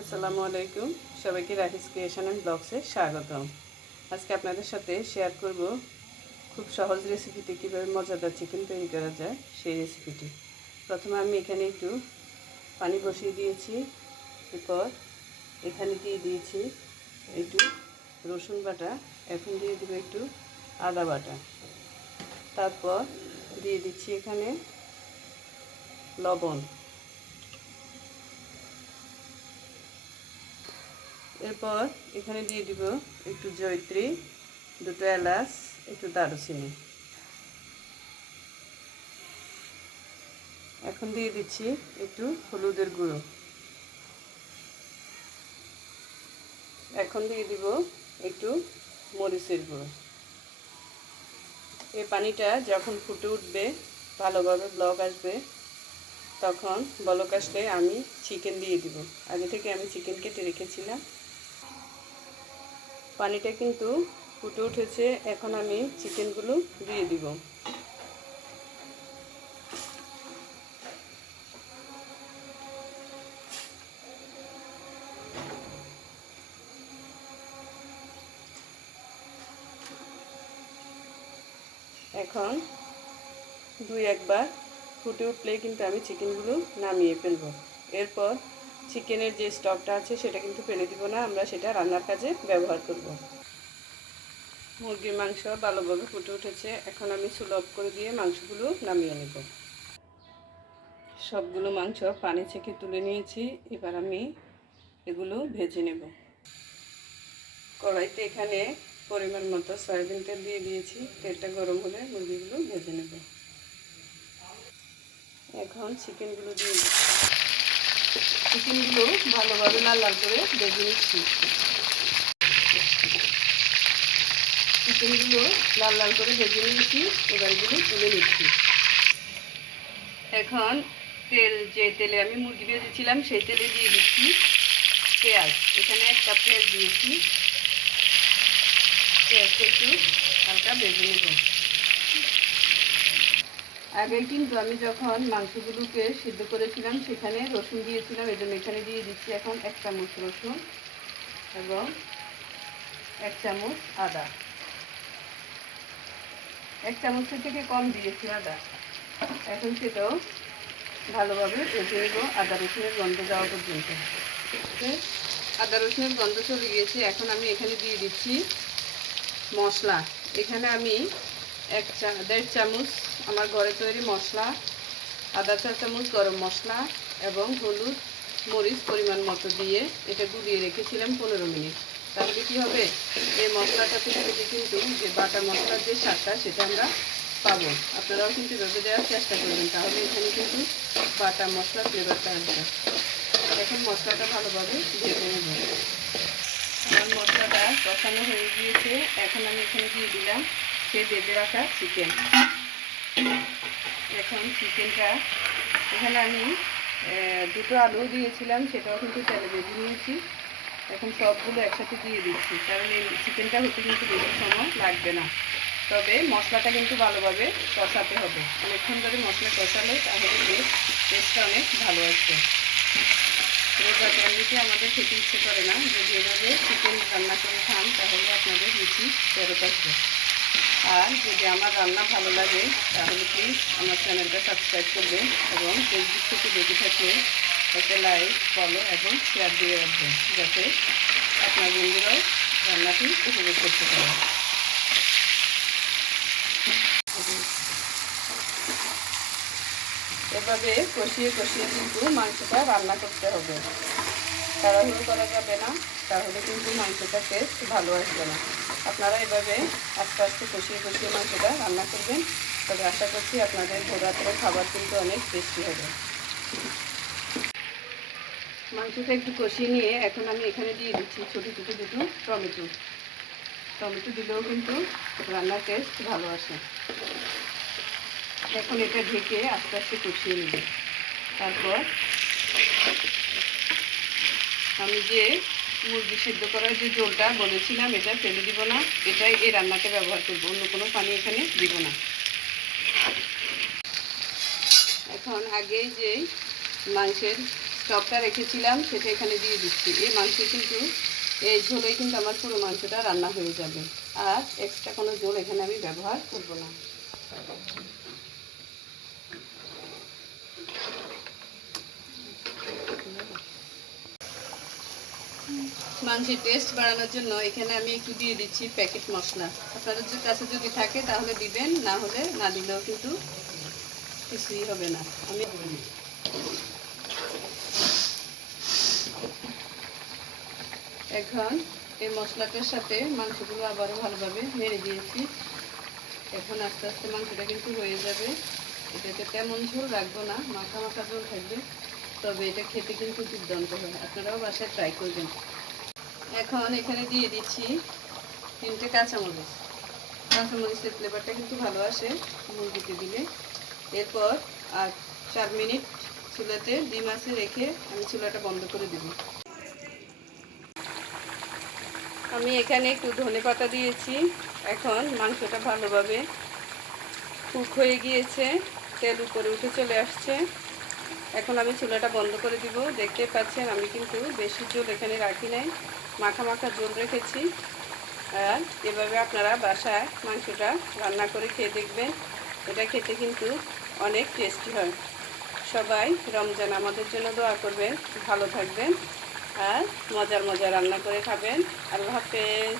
আসসালামু আলাইকুম, সবাইকে রাহিস ক্রিয়েশন অ্যান্ড ব্লগসে স্বাগতম। আজকে আপনাদের সাথে শেয়ার করব খুব সহজ রেসিপিতে কীভাবে মজাদার চিকেন তৈরি করা যায় সেই রেসিপিটি। প্রথমে আমি এখানে একটু পানি বসিয়ে দিয়েছি, এরপর এখানে দিয়ে দিয়েছি একটু রসুন বাটা, এখন দিয়ে দেবো একটু আদা বাটা, তারপর দিয়ে দিচ্ছি এখানে লবণ, এরপর এখানে দিয়ে দিব একটু জয়িত্রী, দুটো এলাচ, একটু দারুচিনি। এখন দিয়ে দিচ্ছি একটু হলুদের গুঁড়ো, এখন দিয়ে দিব একটু মরিচের গুঁড়ো। এই পানিটা যখন ফুটে উঠবে, ভালোভাবে ব্লক আসবে, তখন বলক আসলে আমি চিকেন দিয়ে দিব। আগে থেকে আমি চিকেন কেটে রেখেছিলাম। পানিটা কিন্তু ফুটে উঠেছে, এখন আমি চিকেনগুলো দিয়ে দিব। এখন দুই একবার ফুটে উঠলেই কিন্তু আমি চিকেনগুলো নামিয়ে ফেলবো। এরপর চিকেনের যে স্টকটা আছে সেটা কিন্তু ফেলে দিব না, আমরা সেটা রান্নার কাজে ব্যবহার করব। মুরগির মাংস ভালোভাবে ফুটে উঠেছে, এখন আমি চুল অফ করে দিয়ে মাংসগুলো নামিয়ে নেব। সবগুলো মাংস পানি থেকে তুলে নিয়েছি, এবার আমি এগুলো ভেজে নেব। কড়াইতে এখানে পরিমাণ মতো সয়াবিন তেল দিয়ে দিয়েছি, তেলটা গরম হলে মুরগিগুলো ভেজে নেব। এখন চিকেনগুলো দিয়ে দিচ্ছি, চিকেনগুলো ভালোভাবে লাল লাল করে ভেজে নিচ্ছি। চিকেনগুলো লাল লাল করে ভেজে নিয়েছি, এবার এগুলো তুলে নিচ্ছি। এখন যে তেলে আমি মুরগি ভেজেছিলাম সেই তেলে দিয়ে দিচ্ছি পেঁয়াজ। এখানে 1 কাপ পেঁয়াজ দিয়েছি, পেঁয়াজটা একটু হালকা ভেজে নেব। আগে কিন্তু আমি যখন মাংসগুলোকে সিদ্ধ করেছিলাম সেখানে রসুন দিয়েছিলাম, এই জন্য এখানে দিয়ে দিচ্ছি এখন 1 চামচ রসুন এবং 1 চামচ আদা। 1 চামচের থেকে কম দিয়েছি আদা। এখন সেটাও ভালোভাবে ভেজে নেব আদা রসুনের গন্ধ যাওয়া পর্যন্ত। আদা রসুনের গন্ধ চলে গিয়েছে, এখন আমি এখানে দিয়ে দিচ্ছি মশলা। এখানে আমি 1.5 চামচ আমার ঘরে তৈরি মশলা, আদা 4 চামচ গরম মশলা এবং হলুদ মরিচ পরিমাণ মতো দিয়ে এটা গুলিয়ে রেখেছিলাম 15 মিনিট। তাহলে কী হবে, এই মশলাটা থেকে কিন্তু যে বাটা মশলার যে স্বাদটা সেটা আমরা পাবো। আপনারাও কিন্তু এভাবে দেওয়ার চেষ্টা করবেন, তাহলে এখানে কিন্তু বাটা মশলার ফ্লেভারটা আসবে। এখন মশলাটা ভালোভাবে ভেজে নেব। আমার মশলাটা কষানো হয়ে গিয়েছে, এখন আমি এখানে দিয়ে দিলাম সেই বেঁধে রাখা চিকেন। এখন চিকেনটা এখানে আমি দুটো আলু দিয়েছিলাম, সেটাও কিন্তু তেলে ভেজে নিয়েছি। এখন সবগুলো একসাথে দিয়ে দিচ্ছি, কারণ এই চিকেনটা হতে কিন্তু বেশি সময় লাগবে না। তবে মশলাটা কিন্তু ভালোভাবে কষাতে হবে, অনেকক্ষণ ধরে মশলা কষালে তাহলে টেস্টটা অনেক ভালো আসবে। রোজা এমনিতে আমাদের খেতে ইচ্ছে করে না, যদি এভাবে চিকেন রান্না করে খান তাহলে আপনাদের রুচি ফেরত আসবে। আর যদি আমার রান্না ভালো লাগে তাহলে প্লিজ আমার চ্যানেলটা সাবস্ক্রাইব করবেন এবং ফেসবুক থেকে দেখে থাকলে একটা লাইক, ফলো এবং শেয়ার দিয়ে রাখবেন, যাতে আপনার বন্ধুরাও রান্নাটি উপভোগ করতে পারে। এভাবে কষিয়ে কষিয়ে কিন্তু মাংসটা রান্না করতে হবে, তাড়াহুড়ো করা যাবে না, তাহলে কিন্তু মাংসটার টেস্ট ভালো আসবে না। আপনারা এভাবে আস্তে আস্তে কষিয়ে কষিয়ে মাংসটা রান্না করবেন, তবে আশা করছি আপনাদের ভোররাত্রের খাবার কিন্তু অনেক টেস্টি হবে। মাংসটা একটু কষিয়ে নিয়ে এখন আমি এখানে দিয়ে দিচ্ছি ছোটো ছোটো দুটো টমেটো। টমেটো দিলেও কিন্তু রান্নার টেস্ট ভালো আসে। এখন এটা ঢেকে আস্তে আস্তে কষিয়ে নেব। তারপর আমি যে মুরগি সিদ্ধ করার যে ঝোলটা বলেছিলাম এটা ফেলে দিব না, এটাই এই রান্নাতে ব্যবহার করব, অন্য কোনো পানি এখানে দিব না। এখন আগেই যে মাংসের চপটা রেখেছিলাম সেটা এখানে দিয়ে দিচ্ছি। এই মাংস কিন্তু এই ঝোলে কিন্তু আমার পুরো মাংসটা রান্না হয়ে যাবে, আর এক্সট্রা কোনো ঝোল এখানে আমি ব্যবহার করব না। মাংসের টেস্ট বাড়ানোর জন্য এখানে আমি একটু দিয়ে দিচ্ছি প্যাকেট মশলা। আপনাদের কাছে যদি থাকে তাহলে দিবেন, না হলে না দিলেও কিন্তু কিছুই হবে না। আমি এখন এই মশলাটার সাথে মাংসগুলো আবারও ভালোভাবে নেড়ে দিয়েছি। এখন আস্তে আস্তে মাংসটা কিন্তু হয়ে যাবে। এটাতে তেমন ঝোল রাখবো না, মাখা মাখা ঝোল থাকবে, তবে এটা খেতে কিন্তু দুর্দান্ত হয়। আপনারাও বাসায় ট্রাই করবেন। এখন এখানে দিয়ে দিচ্ছি 3টে কাঁচামরিচ। কাঁচামরিচের ফ্লেভারটা কিন্তু ভালো আসে মুরগিতে দিলে। এরপর আর 4 মিনিট চুলাতে ডিম আছে রেখে আমি চুলাটা বন্ধ করে দেব। আমি এখানে একটু ধনেপাতা দিয়েছি। এখন মাংসটা ভালোভাবে কুক হয়ে গিয়েছে, তেল উপরে উঠে চলে আসছে। এখন আমি চুলাটা বন্ধ করে দিব। দেখতে পাচ্ছেন আমি কিন্তু বেশি ঝোল এখানে রাখি নাই, মাখা মাখা ঝোল রেখেছি। আর এভাবে আপনারা বাসায় মাংসটা রান্না করে খেয়ে দেখবেন, এটা খেতে কিন্তু অনেক টেস্টি হয়। সবাই রমজান আমাদের জন্য দোয়া করবেন, ভালো থাকবেন আর মজার মজার রান্না করে খাবেন। আল্লাহ হাফেজ।